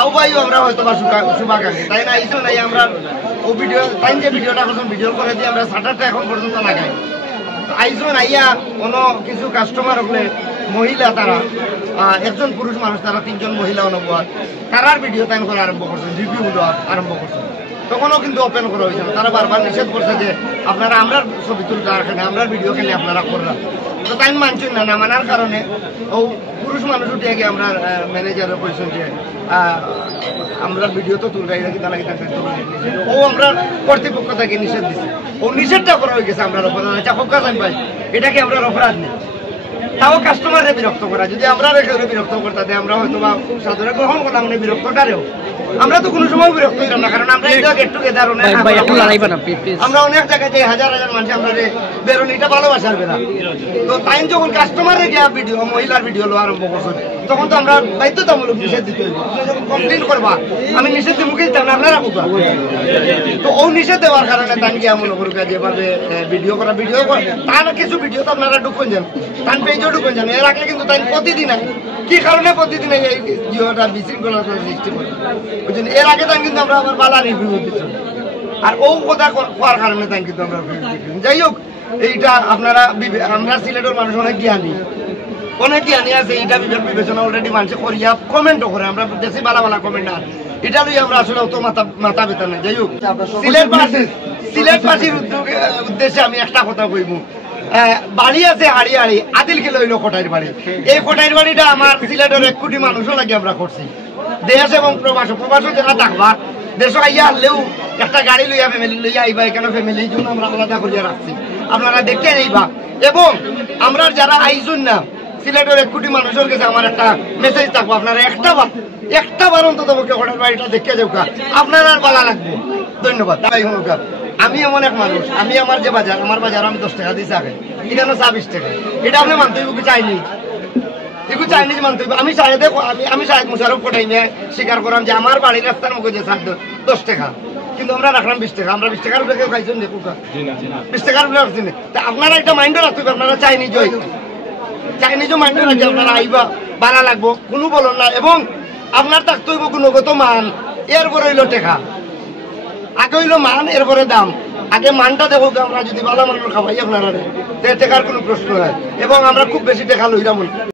আহ্বায়ও আমরা হয়তো বা শুভাকাঙ্ক্ষী তাই না এইসব নাই আমরা ও ভিডিও তাই যে ভিডিওটা করছেন ভিডিও করে দিয়ে আমরা শাটারটা এখন পর্যন্ত লাগাই আইজন আইয়া কোনো কিছু কাস্টমার হলে মহিলা তারা একজন পুরুষ মানুষ তারা তিনজন মহিলা অনুবাদ তারার ভিডিও টাইম করা আরম্ভ করছেন রিভিউ দেওয়া আরম্ভ করছেন তখনও কিন্তু ওপেন করা হয়েছে তারা বারবার নিষেধ করছে যে আপনারা আমরা ছবি তুলতে আসেন আমরা ভিডিও খেলে আপনারা করলাম তো টাইম মানছেন না মানার কারণে ও পুরুষ মানুষ উঠে গিয়ে আমরা ম্যানেজারে বলছেন যে আমরা ভিডিও তো তুলতে ও আমরা কর্তৃপক্ষ থেকে নিষেধ দিচ্ছি ও নিষেধটা করা হয়ে গেছে আমরা অপরাধ আচ্ছা হোক কাজ ভাই এটা কি আমরা অপরাধ নেই তাও কাস্টমারে বিরক্ত করা যদি আমরা রেখে বিরক্ত করতে আমরা হয়তো বা সাধারণ গ্রহণ করলাম না বিরক্তটারেও আমরা তো কোনো সময় বিরক্ত হইলাম না কারণ আমরা এটা গেট টুগেদার আমরা অনেক জায়গায় যে হাজার হাজার মানুষ আমরা বেরোন এটা ভালোবাসার বেড়া তো তাই যখন কাস্টমারে গিয়ে ভিডিও মহিলার ভিডিও লো আরম্ভ করছেন তখন তো আমরা বাধ্যতামূলক নিষেধ দিতে হইব যখন কমপ্লেন করবা আমি নিষেধ দিয়ে মুখে দিতাম না আপনারা বুঝবা তো ও নিষেধ দেওয়ার কারণে তান গিয়া মনে করবে যেভাবে ভিডিও করা তার কিছু ভিডিও তো আপনারা ঢুকুন যান তান পেজও ঢুকুন যান এর আগে কিন্তু তাই প্রতিদিন কি কারণে প্রতিদিন এই জিওটা বিশৃঙ্খলতার সৃষ্টি করে বুঝছেন এর আগে তাই কিন্তু আমরা আবার বালা রিভিউ দিচ্ছি আর ও কথা করার কারণে তাই কিন্তু আমরা যাই হোক এইটা আপনারা আমরা সিলেটের মানুষ অনেক জ্ঞানী আছে এইটা বিবেচনা অলরেডি মানুষ করিয়া কমেন্টও করে আমরা দেশে বালা বালা কমেন্ট আর এটা লই আমরা আসলে অত মাথা ব্যথা নেই যাই হোক সিলেটবাসীর উদ্দেশ্যে আমি একটা কথা কইব বাড়ি আছে হাড়ি হাড়ি আদিলকে লইল কোটাইর বাড়ি এই কোটাইর বাড়িটা আমার সিলেটের 1 কোটি মানুষও লাগে আমরা করছি দেশ এবং প্রবাসও যারা থাকবা দেশ আইয়া আনলেও একটা গাড়ি লইয়া ফ্যামিলি লইয়া আইবা এখানে ফ্যামিলির জন্য আমরা আলাদা করিয়া রাখছি আপনারা দেখে নেইবা এবং আমরা যারা আইজুন না সিলেটের 1 কোটি মানুষের কাছে আমার একটা মেসেজ থাকবো আপনারা একটা বার অন্তত কোটাইর বাড়িটা দেখে যাও আপনার আর ভালো লাগবে ধন্যবাদ আমি এমন এক মানুষ আমি আমার যে বাজার আমার বাজার আমি 10 টাকা দিয়েছি আগে এখানে 20 টাকা এটা আপনি মানতে হইব কি চাইনি এগুলো চাইনিজ মানতে হইব আমি শাহেদ মুশারফ কোটাই নিয়ে স্বীকার করলাম যে আমার বাড়ির রাস্তার মুখে যে 10 টাকা কিন্তু আমরা রাখলাম 20 টাকা আমরা 20 টাকার উপরে কেউ খাইছেন দেখুন 20 টাকার উপরে রাখছেন তা আপনারা একটা মাইন্ডে রাখতে হবে আপনারা চাইনিজও মাইন্ডে রাখছে আপনারা আইবা ভালো লাগবো কোনো বলন না এবং আপনার থাকতে হইব গুণগত মান এরপরে হইলো টাকা আগে হইলো মান এরপরে দাম আগে মানটা দেখো আমরা যদি ভালো মানুষ খাওয়াই আপনারা টাকার কোনো প্রশ্ন নাই এবং আমরা খুব বেশি টাকা লইলাম